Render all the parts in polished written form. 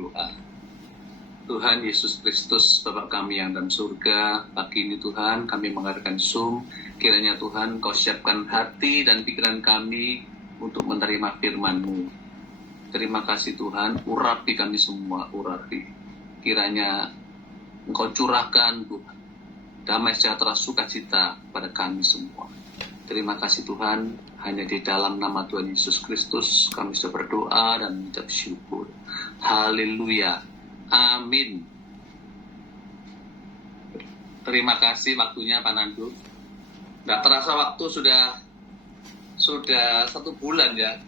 berdoa. Tuhan Yesus Kristus, Bapa kami yang dalam surga, pagi ini Tuhan kami mengadakan Zoom. Kiranya Tuhan Kau siapkan hati dan pikiran kami untuk menerima firman-Mu. Terima kasih Tuhan, urapi kami semua, urapi. Kiranya Engkau curahkan Tuhan damai sejahtera sukacita pada kami semua. Terima kasih Tuhan, hanya di dalam nama Tuhan Yesus Kristus kami sudah berdoa dan mengucap syukur. Haleluya. Amin. Terima kasih waktunya Pak Nandu. Nggak terasa waktu sudah 1 bulan ya.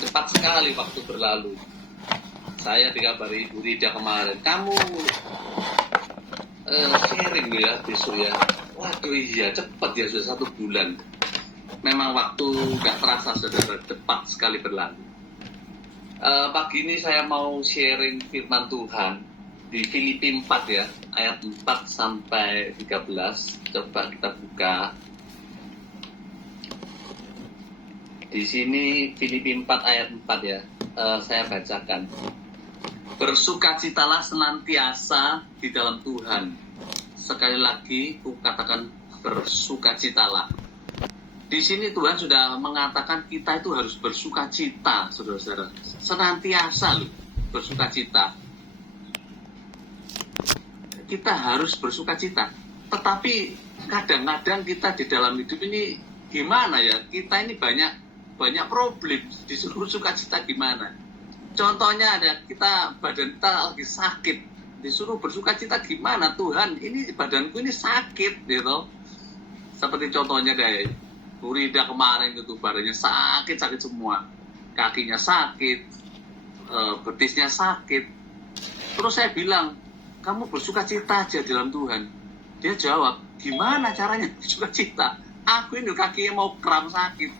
Cepat sekali waktu berlalu. Saya dikabari Ibu Rida kemarin, kamu sharing ya besok ya. Waduh iya, cepat ya, sudah 1 bulan. Memang waktu nggak terasa, saudara, cepat sekali berlalu. Pagi ini saya mau sharing firman Tuhan di Filipi 4 ya, ayat 4 sampai 13. Coba kita buka. Di sini Filipi 4 ayat 4 ya, saya bacakan. Bersukacitalah senantiasa di dalam Tuhan. Sekali lagi ku katakan bersukacitalah. Di sini Tuhan sudah mengatakan kita itu harus bersukacita, saudara-saudara. Senantiasa loh, bersukacita. Kita harus bersukacita. Tetapi kadang-kadang kita di dalam hidup ini gimana ya? Kita ini banyak problem. Disuruh sukacita gimana? Contohnya ada kita, badan kita lagi sakit. Disuruh bersukacita gimana? Tuhan, ini badanku ini sakit, gitu. Seperti contohnya dari Bu Rida kemarin itu, badannya sakit semua, kakinya sakit, betisnya sakit. Terus saya bilang, kamu bersukacita aja dalam Tuhan. Dia jawab, gimana caranya bersukacita? Aku ini kakinya mau kram sakit,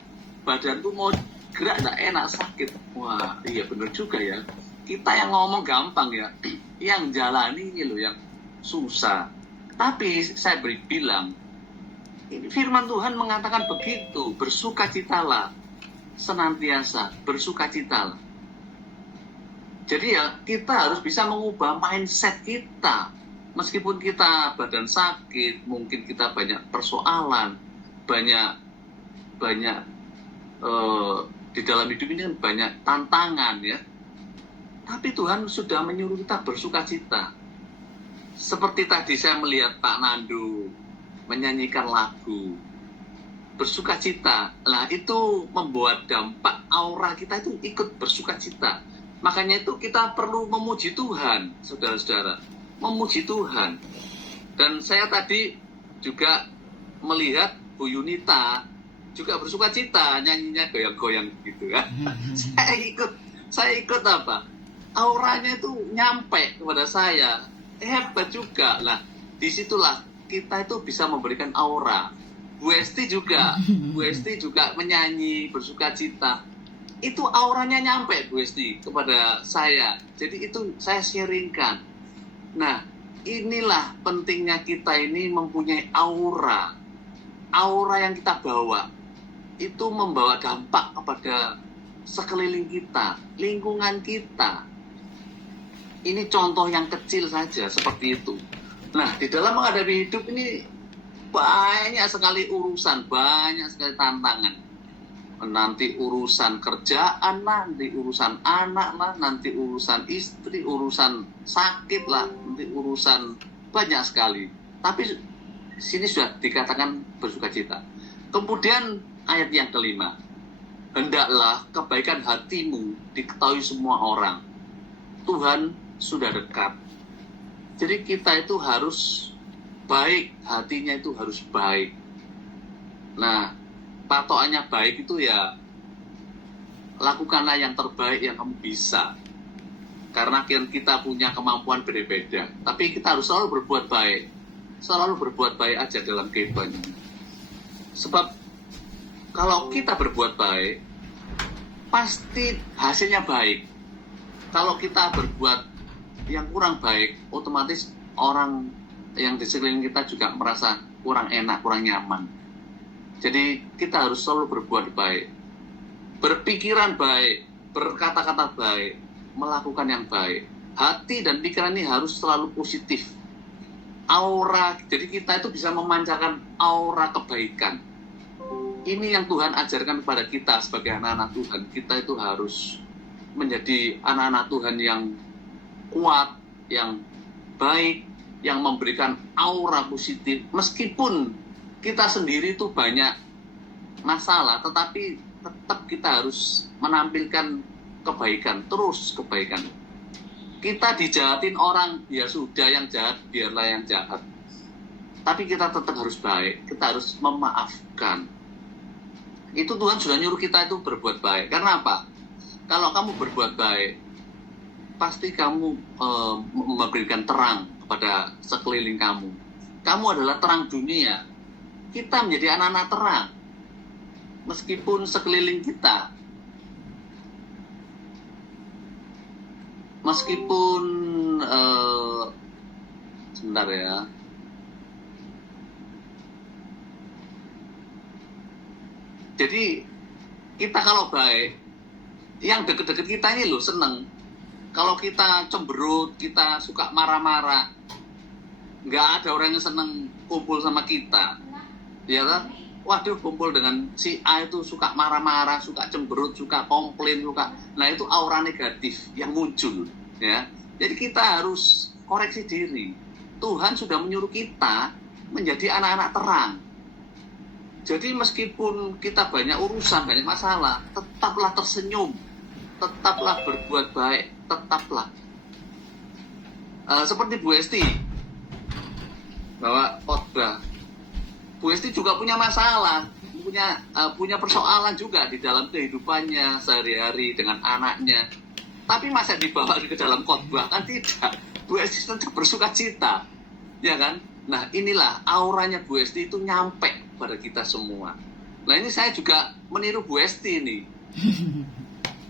badanku mau gerak nggak enak sakit. Wah iya benar juga ya. Kita yang ngomong gampang ya, yang jalani ini loh yang susah. Tapi saya bilang, firman Tuhan mengatakan begitu, bersukacitalah senantiasa, bersukacitalah. Jadi ya kita harus bisa mengubah mindset kita. Meskipun kita badan sakit, mungkin kita banyak persoalan, banyak di dalam hidup ini kan banyak tantangan ya. Tapi Tuhan sudah menyuruh kita bersukacita. Seperti tadi saya melihat Pak Nandu menyanyikan lagu bersukacita, lah itu membuat dampak aura kita itu ikut bersukacita. Makanya itu kita perlu memuji Tuhan, saudara-saudara, memuji Tuhan. Dan saya tadi juga melihat Bu Yunita juga bersukacita, nyanyinya goyang-goyang gitu kan. saya ikut apa? Auranya itu nyampe kepada saya, hebat juga. Lah disitulah kita itu bisa memberikan aura. Bu Esti juga menyanyi bersukacita. Itu auranya nyampe Bu Esti kepada saya. Jadi itu saya sharingkan. Nah, inilah pentingnya kita ini mempunyai aura. Aura yang kita bawa itu membawa dampak kepada sekeliling kita, lingkungan kita. Ini contoh yang kecil saja seperti itu. Nah, di dalam menghadapi hidup ini banyak sekali urusan, banyak sekali tantangan. Nanti urusan kerjaan lah, nanti urusan anak lah, nanti urusan istri, urusan sakit lah, nanti urusan banyak sekali. Tapi sini sudah dikatakan bersukacita. Kemudian ayat yang kelima, hendaklah kebaikan hatimu diketahui semua orang. Tuhan sudah dekat. Jadi kita itu harus baik, hatinya itu harus baik. Nah, patokannya baik itu ya lakukanlah yang terbaik yang kamu bisa. Karena kita punya kemampuan berbeda, tapi kita harus selalu berbuat baik. Selalu berbuat baik aja dalam kehidupan ini. Sebab kalau kita berbuat baik, pasti hasilnya baik. Kalau kita berbuat yang kurang baik, otomatis orang yang di sekeliling kita juga merasa kurang enak, kurang nyaman. Jadi kita harus selalu berbuat baik, berpikiran baik, berkata-kata baik, melakukan yang baik. hati dan pikiran ini harus selalu positif. Aura, jadi kita itu bisa memancarkan aura kebaikan. Ini yang Tuhan ajarkan kepada kita sebagai anak-anak Tuhan. Kita itu harus menjadi anak-anak Tuhan yang kuat, yang baik, yang memberikan aura positif. Meskipun kita sendiri itu banyak masalah, tetapi tetap kita harus menampilkan kebaikan, terus kebaikan. Kita dijahatin orang, ya sudah, yang jahat biarlah yang jahat. Tapi kita tetap harus baik, kita harus memaafkan. Itu Tuhan sudah nyuruh kita itu berbuat baik. Karena apa? Kalau kamu berbuat baik, pasti kamu memberikan terang kepada sekeliling kamu. Kamu adalah terang dunia. Kita menjadi anak-anak terang. Meskipun sekeliling kita, meskipun sebentar ya. Jadi kita kalau baik, yang deket-deket kita ini loh seneng. Kalau kita cemberut, kita suka marah-marah, nggak ada orang yang seneng kumpul sama kita, ya kan? Waduh, kumpul dengan si A itu suka marah-marah, suka cemberut, suka komplain, suka. Nah, itu aura negatif yang muncul, ya. Jadi kita harus koreksi diri. Tuhan sudah menyuruh kita menjadi anak-anak terang. Jadi meskipun kita banyak urusan, banyak masalah, tetaplah tersenyum, tetaplah berbuat baik, tetaplah. Seperti Bu Esti, bahwa khotbah. Bu Esti juga punya masalah, punya persoalan juga di dalam kehidupannya sehari-hari dengan anaknya. Tapi masa dibawa ke dalam khotbah? Kan tidak. Bu Esti tetap bersuka cita, ya kan? Nah, inilah auranya Bu Esti itu nyampe pada kita semua. Nah, ini saya juga meniru Bu Esti nih.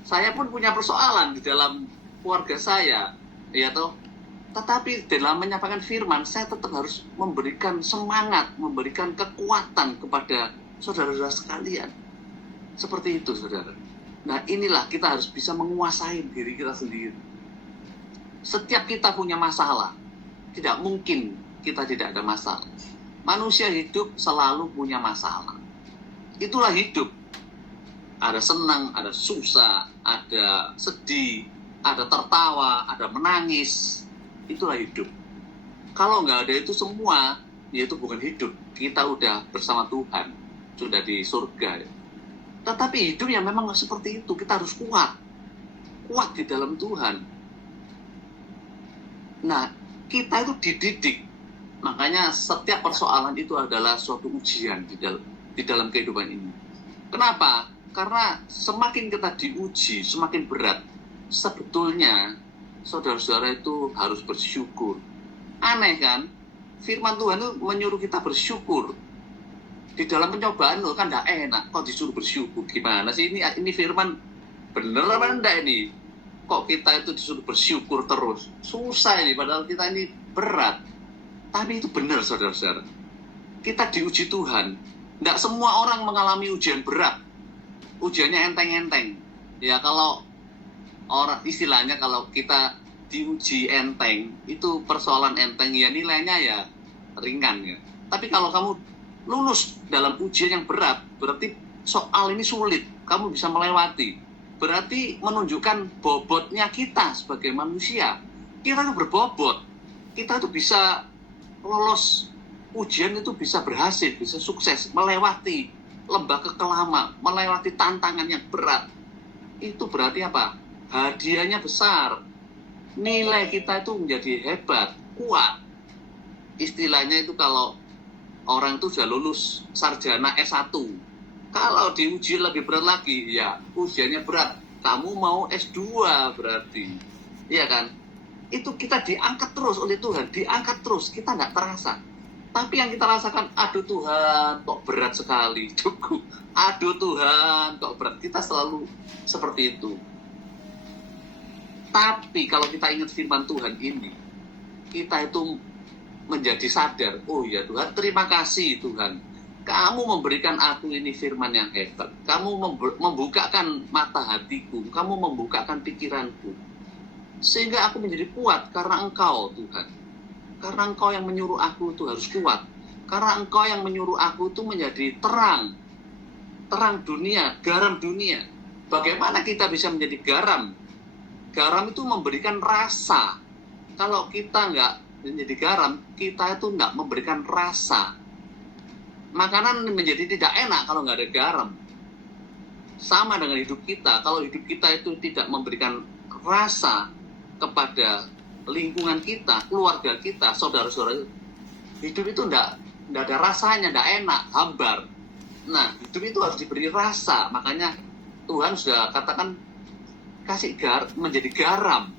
Saya pun punya persoalan di dalam keluarga saya, ya toh. Tetapi dalam menyampaikan firman, saya tetap harus memberikan semangat, memberikan kekuatan kepada saudara-saudara sekalian. Seperti itu, saudara. Nah, inilah kita harus bisa menguasai diri kita sendiri. Setiap kita punya masalah, tidak mungkin kita tidak ada masalah. Manusia hidup selalu punya masalah. Itulah hidup. Ada senang, ada susah, ada sedih, ada tertawa, ada menangis. Itulah hidup. Kalau nggak ada itu semua, ya itu bukan hidup. Kita udah bersama Tuhan, sudah di surga. Tetapi hidup yang memang seperti itu, kita harus kuat. Kuat di dalam Tuhan. Nah, kita itu dididik. Makanya setiap persoalan itu adalah suatu ujian di dalam kehidupan ini. Kenapa? Karena semakin kita diuji, semakin berat. Sebetulnya saudara-saudara itu harus bersyukur. Aneh kan? Firman Tuhan itu menyuruh kita bersyukur. Di dalam pencobaan itu kan tidak enak. Kok disuruh bersyukur? Gimana sih? Ini firman bener apa enggak ini? Kok kita itu disuruh bersyukur terus? Susah ini, padahal kita ini berat. Tapi itu benar, saudara-saudara. Kita diuji Tuhan. Tidak semua orang mengalami ujian berat. Ujiannya enteng-enteng. Ya, kalau orang istilahnya kalau kita diuji enteng, itu persoalan enteng ya nilainya ya ringan ya. Tapi kalau kamu lulus dalam ujian yang berat, berarti soal ini sulit, kamu bisa melewati. Berarti menunjukkan bobotnya kita sebagai manusia. Kita itu berbobot. Kita itu bisa lolos ujian, itu bisa berhasil, bisa sukses, melewati lembah kekelama, melewati tantangan yang berat. Itu berarti apa? Hadiahnya besar. Nilai kita itu menjadi hebat, kuat. Istilahnya itu kalau orang itu sudah lulus sarjana S1. Kalau diuji lebih berat lagi, ya ujiannya berat. Kamu mau S2 berarti. Iya kan? Itu kita diangkat terus oleh Tuhan. Diangkat terus, kita nggak terasa. Tapi yang kita rasakan, aduh Tuhan, kok berat sekali. Cukup. Aduh Tuhan, kok berat. Kita selalu seperti itu. Tapi kalau kita ingat firman Tuhan ini, kita itu menjadi sadar, oh ya Tuhan, terima kasih Tuhan. Kamu memberikan aku ini firman yang hebat. Kamu membukakan mata hatiku. Kamu membukakan pikiranku. Sehingga aku menjadi kuat karena Engkau, Tuhan. Karena Engkau yang menyuruh aku itu harus kuat. Karena Engkau yang menyuruh aku itu menjadi terang. Terang dunia, garam dunia. Bagaimana kita bisa menjadi garam? Garam itu memberikan rasa. Kalau kita nggak menjadi garam, kita itu nggak memberikan rasa. Makanan menjadi tidak enak kalau nggak ada garam. Sama dengan hidup kita. Kalau hidup kita itu tidak memberikan rasa kepada lingkungan kita, keluarga kita, saudara-saudara, hidup itu enggak ada rasanya, enggak enak, hambar. Nah, hidup itu harus diberi rasa. Makanya Tuhan sudah katakan menjadi garam.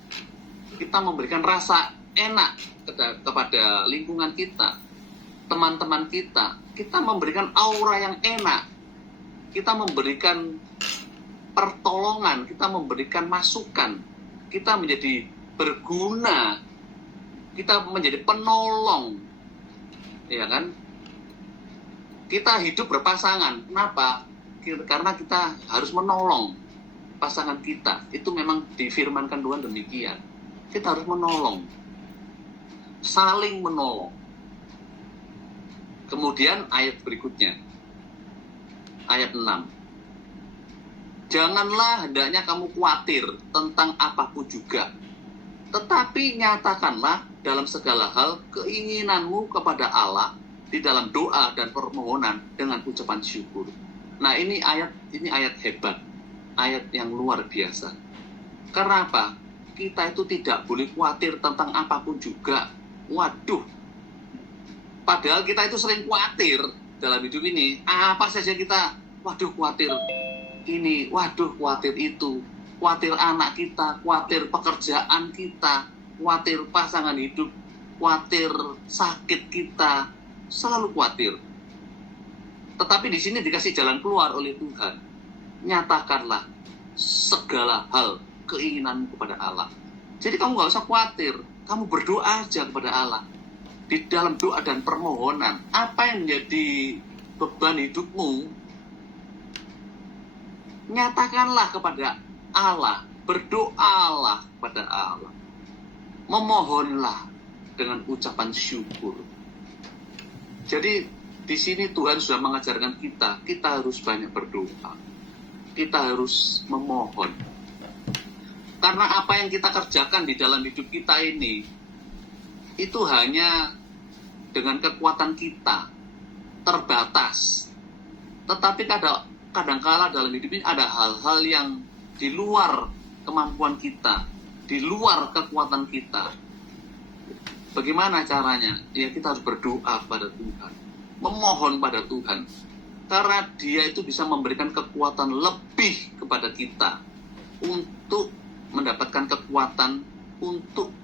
Kita memberikan rasa enak kepada lingkungan kita, teman-teman kita. Kita memberikan aura yang enak. Kita memberikan pertolongan, kita memberikan masukan. Kita menjadi berguna, kita menjadi penolong, ya kan? Kita hidup berpasangan. Kenapa? Karena kita harus menolong pasangan kita. Itu memang difirmankan Tuhan demikian. Kita harus menolong, saling menolong. Kemudian ayat berikutnya, ayat 6. Janganlah hendaknya kamu khawatir tentang apapun juga, tetapi nyatakanlah dalam segala hal keinginanmu kepada Allah di dalam doa dan permohonan dengan ucapan syukur. Nah, ini ayat hebat, ayat yang luar biasa. Karena apa? Kita itu tidak boleh khawatir tentang apapun juga. Waduh, padahal kita itu sering khawatir dalam hidup ini. Apa saja kita, waduh khawatir ini, waduh khawatir itu, khawatir anak kita, khawatir pekerjaan kita, khawatir pasangan hidup, khawatir sakit kita, selalu khawatir. Tetapi di sini dikasih jalan keluar oleh Tuhan. Nyatakanlah segala hal keinginanmu kepada Allah. Jadi kamu gak usah khawatir, kamu berdoa aja kepada Allah. Di dalam doa dan permohonan, apa yang menjadi beban hidupmu, nyatakanlah kepada Allah, berdoalah kepada Allah, memohonlah dengan ucapan syukur. Jadi di sini Tuhan sudah mengajarkan kita harus banyak berdoa, kita harus memohon. Karena apa yang kita kerjakan di dalam hidup kita ini, itu hanya dengan kekuatan kita, terbatas. Tetapi kadang-kala dalam hidup ini ada hal-hal yang di luar kemampuan kita, di luar kekuatan kita. Bagaimana caranya? Ya, kita harus berdoa pada Tuhan, memohon pada Tuhan. Karena Dia itu bisa memberikan kekuatan lebih kepada kita untuk mendapatkan kekuatan untuk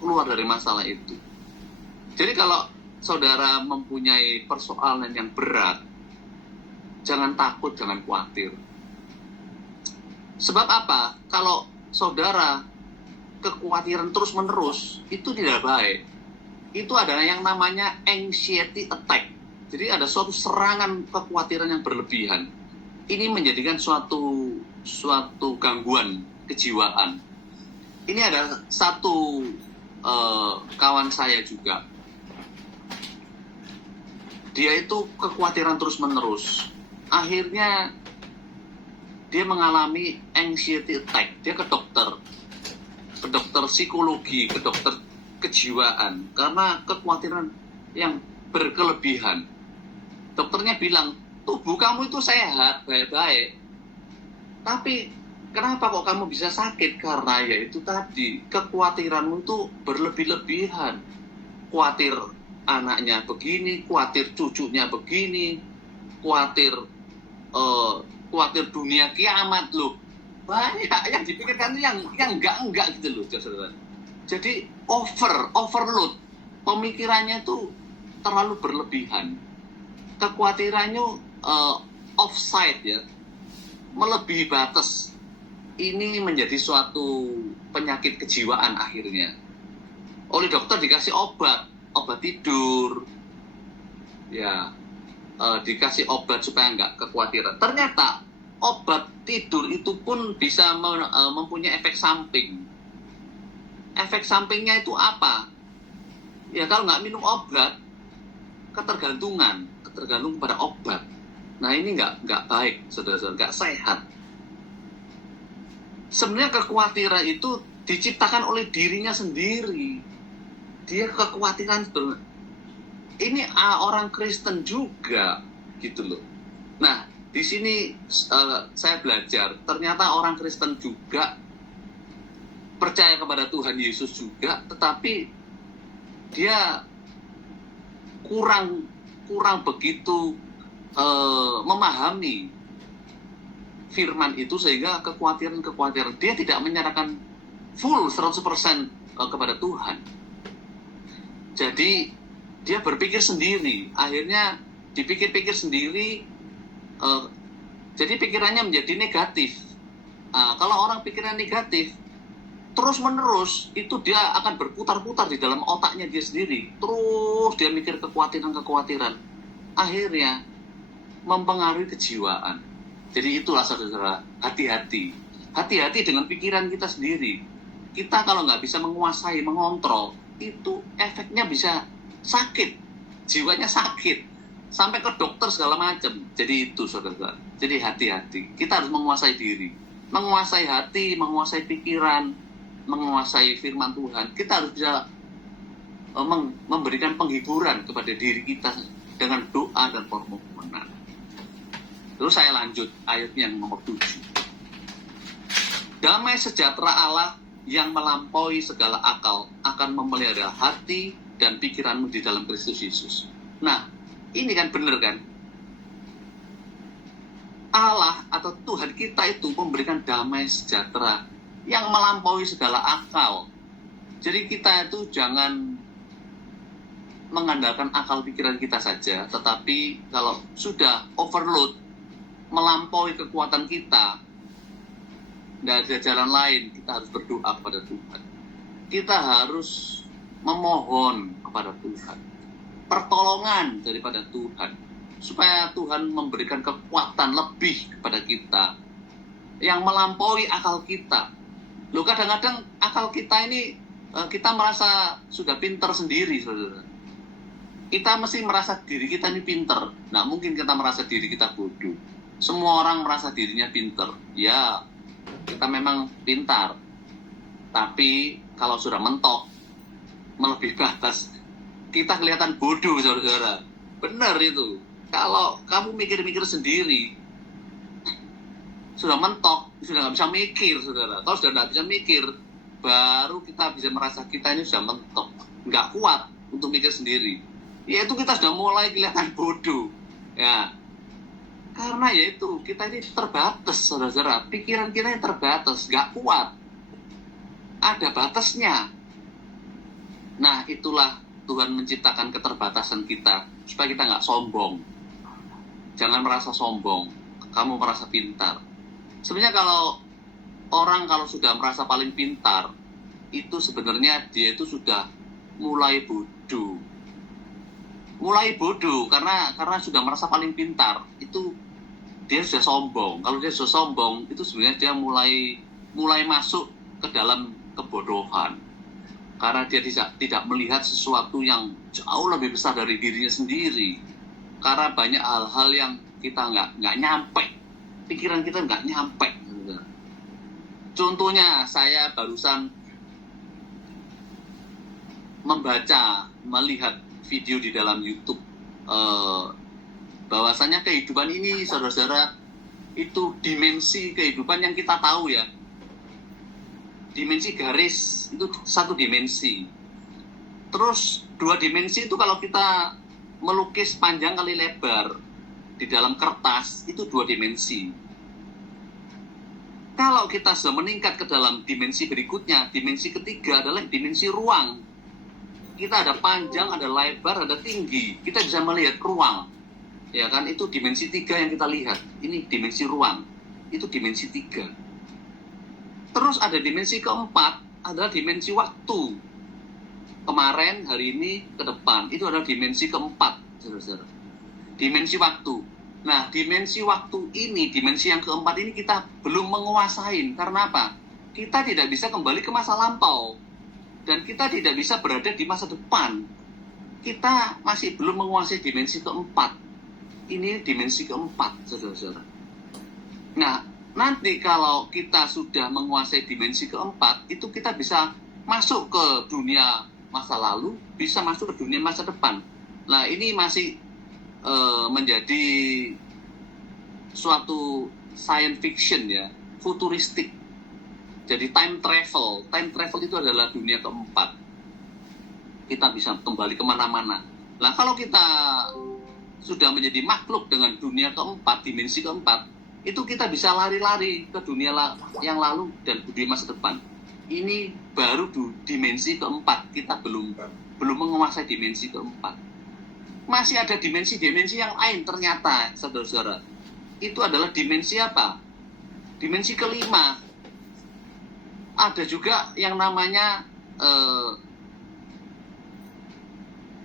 keluar dari masalah itu. Jadi kalau saudara mempunyai persoalan yang berat, jangan takut, jangan khawatir. Sebab apa? Kalau saudara kekhawatiran terus-menerus, itu tidak baik. Itu adalah yang namanya anxiety attack. Jadi ada suatu serangan kekhawatiran yang berlebihan. Ini menjadikan suatu gangguan kejiwaan. Ini ada satu kawan saya juga. Dia itu kekhawatiran terus-menerus. Akhirnya dia mengalami anxiety attack. Dia ke dokter psikologi, ke dokter kejiwaan, karena kekhawatiran yang berkelebihan. Dokternya bilang, tubuh kamu itu sehat, baik-baik, tapi kenapa kok kamu bisa sakit? Karena ya itu tadi, kekhawatiranmu itu berlebih-lebihan. Khawatir anaknya begini, khawatir cucunya begini, khawatir dunia kiamat loh. Banyak yang dipikirkan yang enggak gitu loh, saudara. Jadi overload, pemikirannya tuh terlalu berlebihan, kekhawatirannya offside ya, melebihi batas. Ini menjadi suatu penyakit kejiwaan akhirnya. Oleh dokter dikasih obat tidur, ya, dikasih obat supaya nggak kekhawatiran. Ternyata obat tidur itu pun bisa mempunyai efek samping. efek sampingnya itu apa? Ya kalau nggak minum obat, ketergantungan pada obat. Nah ini nggak baik, saudara-saudara, nggak sehat. Sebenarnya kekhawatiran itu diciptakan oleh dirinya sendiri. Dia kekhawatiran ini orang Kristen juga, gitu loh. Nah di sini saya belajar, ternyata orang Kristen juga percaya kepada Tuhan Yesus juga, tetapi dia kurang begitu memahami firman itu, sehingga kekhawatiran dia tidak menyerahkan full 100% kepada Tuhan. Jadi dia berpikir sendiri, akhirnya dipikir-pikir sendiri, jadi pikirannya menjadi negatif. Kalau orang pikiran negatif terus-menerus, itu dia akan berputar-putar di dalam otaknya dia sendiri. Terus dia mikir kekhawatiran, akhirnya mempengaruhi kejiwaan. Jadi itulah saudara, hati-hati dengan pikiran kita sendiri. Kita kalau nggak bisa menguasai, mengontrol, itu efeknya bisa sakit, jiwanya sakit, sampai ke dokter segala macam. Jadi itu saudara, jadi hati-hati. Kita harus menguasai diri, menguasai hati, menguasai pikiran, menguasai firman Tuhan. Kita harus bisa memberikan penghiburan kepada diri kita dengan doa dan permohonan. Terus saya lanjut ayat yang nomor 7. Damai sejahtera Allah yang melampaui segala akal akan memelihara hati dan pikiranmu di dalam Kristus Yesus. Nah, ini kan benar kan? Allah atau Tuhan kita itu memberikan damai sejahtera yang melampaui segala akal. Jadi kita itu jangan mengandalkan akal pikiran kita saja, tetapi kalau sudah overload, melampaui kekuatan kita, tidak ada jalan lain, kita harus berdoa kepada Tuhan. Kita harus memohon kepada Tuhan pertolongan daripada Tuhan, supaya Tuhan memberikan kekuatan lebih kepada kita yang melampaui akal kita. Loh, kadang-kadang akal kita ini, kita merasa sudah pintar sendiri, saudara. Kita mesti merasa diri kita ini pintar. Nah, mungkin kita merasa diri kita bodoh. Semua orang merasa dirinya pintar. Ya, kita memang pintar. Tapi kalau sudah mentok, melebihi batas, kita kelihatan bodoh, saudara. Benar itu. Kalau kamu mikir-mikir sendiri, sudah mentok, sudah nggak bisa mikir, saudara. Kalau sudah nggak bisa mikir, baru kita bisa merasa kita ini sudah mentok, nggak kuat untuk mikir sendiri. Yaitu kita sudah mulai kelihatan bodoh. Ya, karena yaitu kita ini terbatas, saudara. Pikiran kita ini terbatas, nggak kuat. Ada batasnya. Nah, itulah Tuhan menciptakan keterbatasan kita supaya kita nggak sombong. Jangan merasa sombong. Kamu merasa pintar. Sebenarnya kalau sudah merasa paling pintar, itu sebenarnya dia itu sudah mulai bodoh. Mulai bodoh karena sudah merasa paling pintar, itu dia sudah sombong. Kalau dia sudah sombong, itu sebenarnya dia mulai masuk ke dalam kebodohan. Karena dia tidak melihat sesuatu yang jauh lebih besar dari dirinya sendiri. Karena banyak hal-hal yang kita nggak nyampe, pikiran kita nggak nyampe. Contohnya, saya barusan melihat video di dalam YouTube, bahwasanya kehidupan ini, saudara-saudara, itu dimensi kehidupan yang kita tahu ya. Dimensi garis itu satu dimensi. Terus 2 dimensi itu kalau kita melukis panjang kali lebar di dalam kertas, itu 2 dimensi. Kalau kita sudah meningkat ke dalam dimensi berikutnya, dimensi ketiga adalah dimensi ruang. Kita ada panjang, ada lebar, ada tinggi. Kita bisa melihat ruang. Ya kan, itu dimensi 3 yang kita lihat. Ini dimensi ruang. Itu dimensi 3. Terus ada dimensi keempat, adalah dimensi waktu. Kemarin, hari ini, ke depan. Itu adalah dimensi keempat, saudara-saudara. Dimensi waktu. Nah, dimensi waktu ini, dimensi yang keempat ini kita belum menguasain. Karena apa? Kita tidak bisa kembali ke masa lampau. Dan kita tidak bisa berada di masa depan. Kita masih belum menguasai dimensi keempat. Ini dimensi keempat, saudara-saudara. Nah, nanti kalau kita sudah menguasai dimensi keempat, itu kita bisa masuk ke dunia masa lalu, bisa masuk ke dunia masa depan. Nah, ini masih menjadi suatu science fiction ya, futuristik. Jadi time travel itu adalah dunia keempat. Kita bisa kembali kemana-mana. Nah, kalau kita sudah menjadi makhluk dengan dunia keempat, dimensi keempat, itu kita bisa lari-lari ke dunia yang lalu dan di masa depan. Ini baru dimensi keempat. Kita belum menguasai dimensi keempat. Masih ada dimensi-dimensi yang lain ternyata, saudara-saudara. Itu adalah dimensi apa? Dimensi kelima. Ada juga yang namanya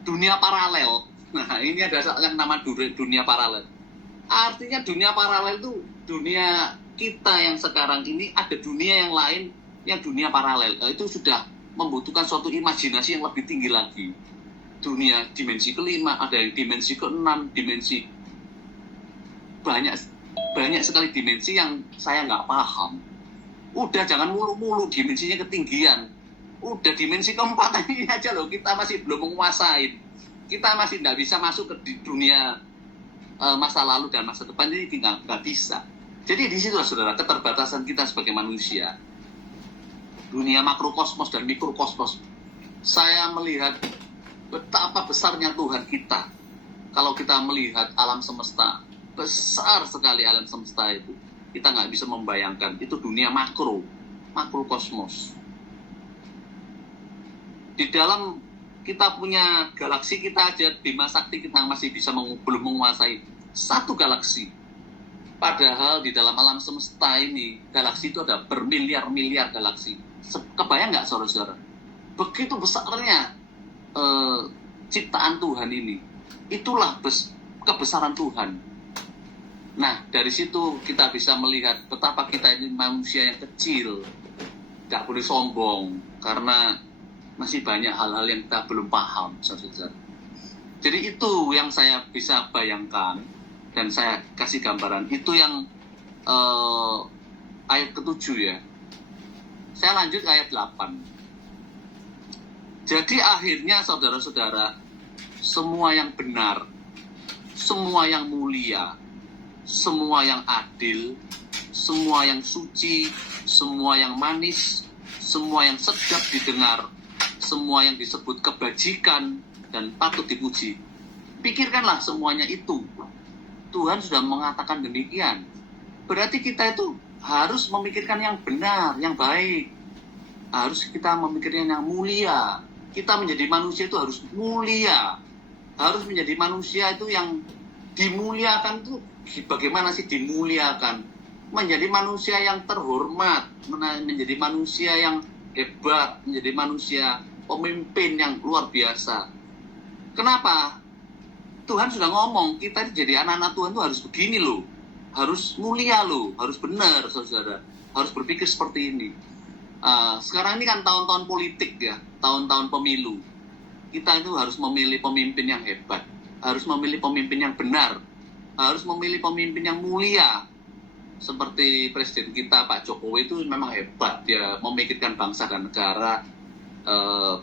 dunia paralel. Nah, ini ada yang nama dunia paralel. Artinya dunia paralel itu dunia kita yang sekarang ini, ada dunia yang lain yang dunia paralel. Itu sudah membutuhkan suatu imajinasi yang lebih tinggi lagi. Dunia dimensi kelima, ada yang dimensi keenam, dimensi banyak sekali dimensi yang saya nggak paham. Udah jangan mulu-mulu dimensinya ketinggian. Udah dimensi keempat ini aja loh, kita masih belum menguasai. Kita masih nggak bisa masuk ke dunia masa lalu dan masa depan, ini nggak bisa. Jadi di situ saudara keterbatasan kita sebagai manusia. Dunia makrokosmos dan mikrokosmos. Saya melihat betapa besarnya Tuhan kita. Kalau kita melihat alam semesta, besar sekali alam semesta itu. Kita nggak bisa membayangkan. Itu dunia makrokosmos. Di dalam kita punya galaksi kita aja, Bima Sakti kita masih bisa belum menguasai satu galaksi. Padahal di dalam alam semesta ini, galaksi itu ada bermiliar-miliar galaksi. Kebayang nggak saudara-saudara? Begitu besarnya ciptaan Tuhan ini. Itulah kebesaran Tuhan. Nah, dari situ kita bisa melihat betapa kita ini manusia yang kecil. Tidak boleh sombong, karena masih banyak hal-hal yang kita belum paham, saudara-saudara. Jadi itu yang saya bisa bayangkan, dan saya kasih gambaran. Itu yang ayat ke-7 ya. Saya lanjut ayat 8. Jadi akhirnya saudara-saudara, semua yang benar, semua yang mulia, semua yang adil, semua yang suci, semua yang manis, semua yang sedap didengar, semua yang disebut kebajikan dan patut dipuji. Pikirkanlah semuanya itu. Tuhan sudah mengatakan demikian. Berarti kita itu harus memikirkan yang benar, yang baik. Harus kita memikirkan yang mulia. Kita menjadi manusia itu harus mulia. Harus menjadi manusia itu yang dimuliakan itu bagaimana sih dimuliakan? Menjadi manusia yang terhormat, menjadi manusia yang hebat, menjadi manusia pemimpin yang luar biasa. Kenapa? Tuhan sudah ngomong, kita jadi anak-anak Tuhan itu harus begini loh. Harus mulia loh, harus benar saudara. Harus berpikir seperti ini. Sekarang ini kan tahun-tahun politik ya, tahun-tahun pemilu. Kita itu harus memilih pemimpin yang hebat, harus memilih pemimpin yang benar, harus memilih pemimpin yang mulia. Seperti presiden kita Pak Jokowi itu memang hebat, dia memikirkan bangsa dan negara.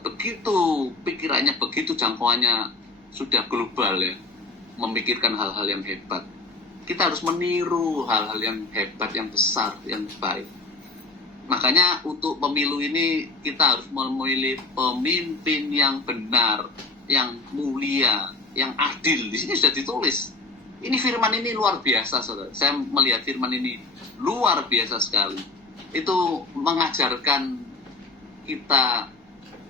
Begitu pikirannya, begitu jangkauannya sudah global ya, memikirkan hal-hal yang hebat. Kita harus meniru hal-hal yang hebat, yang besar, yang baik. Makanya untuk pemilu ini kita harus memilih pemimpin yang benar, yang mulia, yang adil. Di sini sudah ditulis. Ini firman ini luar biasa, saudara. Saya melihat firman ini luar biasa sekali. Itu mengajarkan kita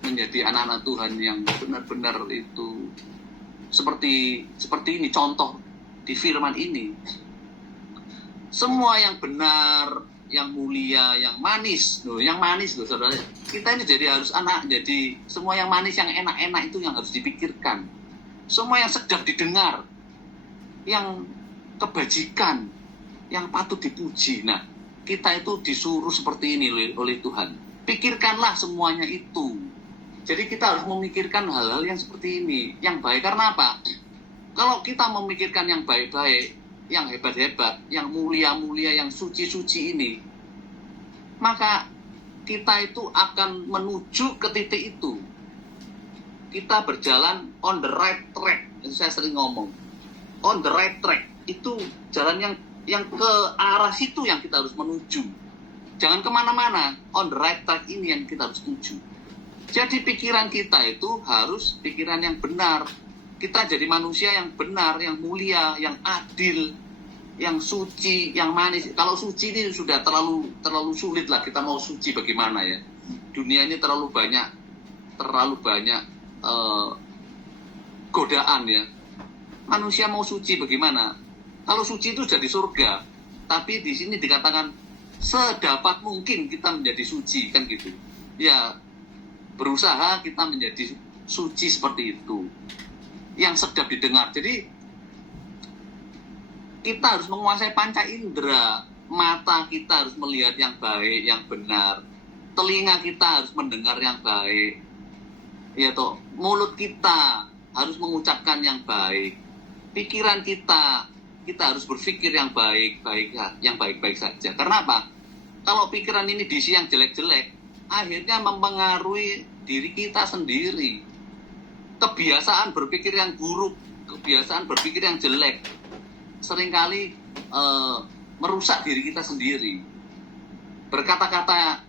menjadi anak-anak Tuhan yang benar-benar itu seperti ini contoh di firman ini. Semua yang benar, yang mulia, yang manis loh, saudara. Kita ini jadi harus jadi semua yang manis, yang enak-enak itu yang harus dipikirkan. Semua yang sedap didengar, yang kebajikan, yang patut dipuji. Nah, kita itu disuruh seperti ini oleh Tuhan. Pikirkanlah semuanya itu. Jadi kita harus memikirkan hal-hal yang seperti ini, yang baik. Karena apa? Kalau kita memikirkan yang baik-baik, yang hebat-hebat, yang mulia-mulia, yang suci-suci ini, maka kita itu akan menuju ke titik itu. Kita berjalan on the right track. Itu saya sering ngomong. On the right track. Itu jalan yang ke arah situ yang kita harus menuju. Jangan kemana-mana. On the right track ini yang kita harus tuju. Jadi pikiran kita itu harus pikiran yang benar. Kita jadi manusia yang benar, yang mulia, yang adil, yang suci, yang manis. Kalau suci ini sudah terlalu sulit lah. Kita mau suci bagaimana ya? Dunia ini terlalu banyak godaan ya. Manusia mau suci bagaimana? Kalau suci itu jadi surga. Tapi di sini dikatakan sedapat mungkin kita menjadi suci, kan gitu. Ya, berusaha kita menjadi suci seperti itu, yang sedap didengar. Jadi kita harus menguasai panca indera. Mata kita harus melihat yang baik, yang benar. Telinga kita harus mendengar yang baik. Ya toh, mulut kita harus mengucapkan yang baik. Pikiran kita harus berpikir yang baik-baik saja. Karena apa? Kalau pikiran ini diisi yang jelek-jelek, akhirnya mempengaruhi diri kita sendiri. Kebiasaan berpikir yang buruk, kebiasaan berpikir yang jelek, seringkali merusak diri kita sendiri. Berkata-kata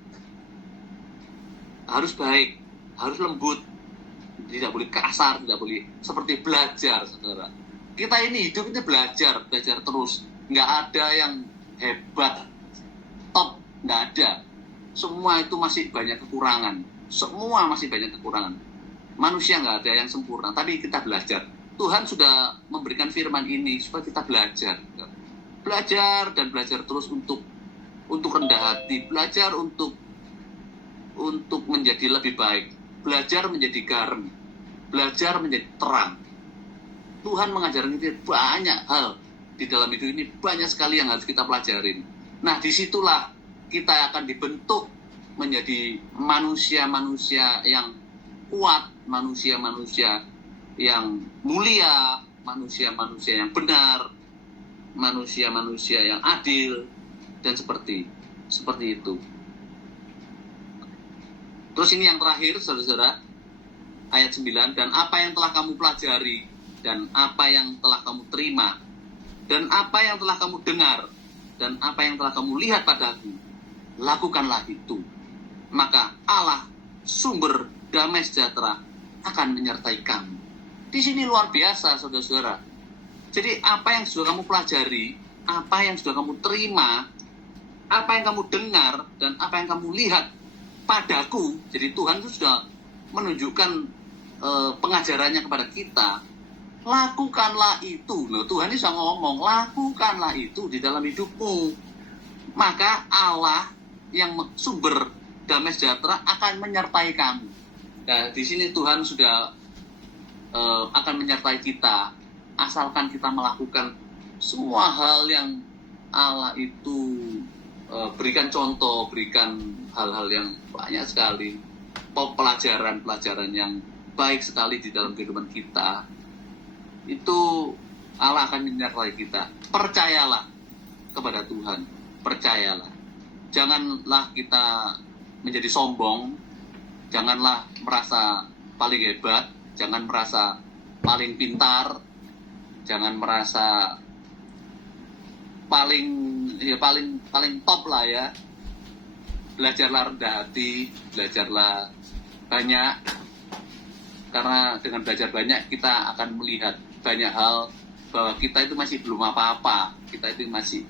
harus baik, harus lembut, tidak boleh kasar, tidak boleh. Seperti belajar, saudara. Kita ini hidup ini belajar terus. Nggak ada yang hebat, top, nggak ada. Semua itu masih banyak kekurangan. Semua masih banyak kekurangan. Manusia nggak ada yang sempurna, tapi kita belajar. Tuhan sudah memberikan firman ini supaya kita belajar. Belajar dan belajar terus untuk rendah hati. Belajar untuk menjadi lebih baik. Belajar menjadi garam. Belajar menjadi terang. Tuhan mengajarkan kita banyak hal di dalam hidup ini. Banyak sekali yang harus kita pelajarin. Nah, disitulah kita akan dibentuk menjadi manusia-manusia yang kuat, manusia-manusia yang mulia, manusia-manusia yang benar, manusia-manusia yang adil, dan seperti itu. Terus ini yang terakhir, saudara-saudara, ayat 9, dan apa yang telah kamu pelajari, dan apa yang telah kamu terima, dan apa yang telah kamu dengar, dan apa yang telah kamu lihat padaku, lakukanlah itu. Maka Allah, sumber damai sejahtera, akan menyertai kamu. Di sini luar biasa, saudara-saudara. Jadi apa yang sudah kamu pelajari, apa yang sudah kamu terima, apa yang kamu dengar, dan apa yang kamu lihat padaku. Jadi Tuhan itu sudah menunjukkan pengajarannya kepada kita. Lakukanlah itu. Loh, Tuhan ini sudah ngomong, lakukanlah itu di dalam hidupmu. Maka Allah yang sumber damai sejahtera akan menyertai kamu. Nah, di sini Tuhan sudah akan menyertai kita, asalkan kita melakukan semua hal yang Allah itu berikan contoh, berikan hal-hal yang banyak sekali, pelajaran-pelajaran yang baik sekali di dalam kehidupan kita. Itu Allah akan menyertai kita. Percayalah kepada Tuhan, percayalah. Janganlah kita menjadi sombong, janganlah merasa paling hebat, jangan merasa paling pintar, jangan merasa paling top lah ya. Belajarlah rendah hati, belajarlah banyak, karena dengan belajar banyak kita akan melihat banyak hal bahwa kita itu masih belum apa-apa, kita itu masih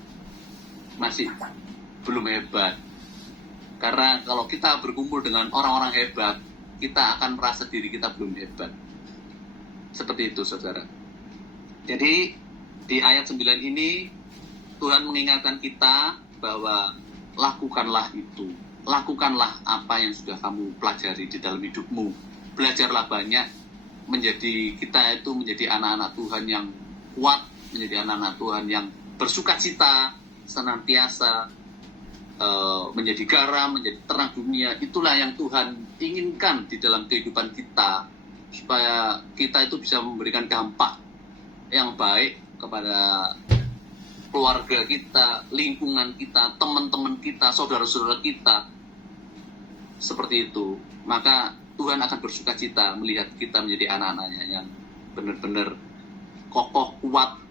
belum hebat. Karena kalau kita berkumpul dengan orang-orang hebat, kita akan merasa diri kita belum hebat. Seperti itu, saudara. Jadi di ayat 9 ini Tuhan mengingatkan kita bahwa lakukanlah itu. Lakukanlah apa yang sudah kamu pelajari di dalam hidupmu. Belajarlah banyak, kita itu menjadi anak-anak Tuhan yang kuat, menjadi anak-anak Tuhan yang bersukacita senantiasa, menjadi garam, menjadi terang dunia. Itulah yang Tuhan inginkan di dalam kehidupan kita, supaya kita itu bisa memberikan dampak yang baik kepada keluarga kita, lingkungan kita, teman-teman kita, saudara-saudara kita. Seperti itu. Maka Tuhan akan bersuka cita melihat kita menjadi anak-anaknya yang benar-benar kokoh, kuat,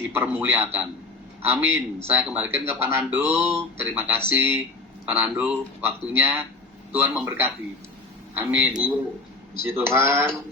dipermuliakan. Amin. Saya kembalikan ke Pak Nando. Terima kasih Pak Nando, waktunya. Tuhan memberkati. Amin. Puji Tuhan.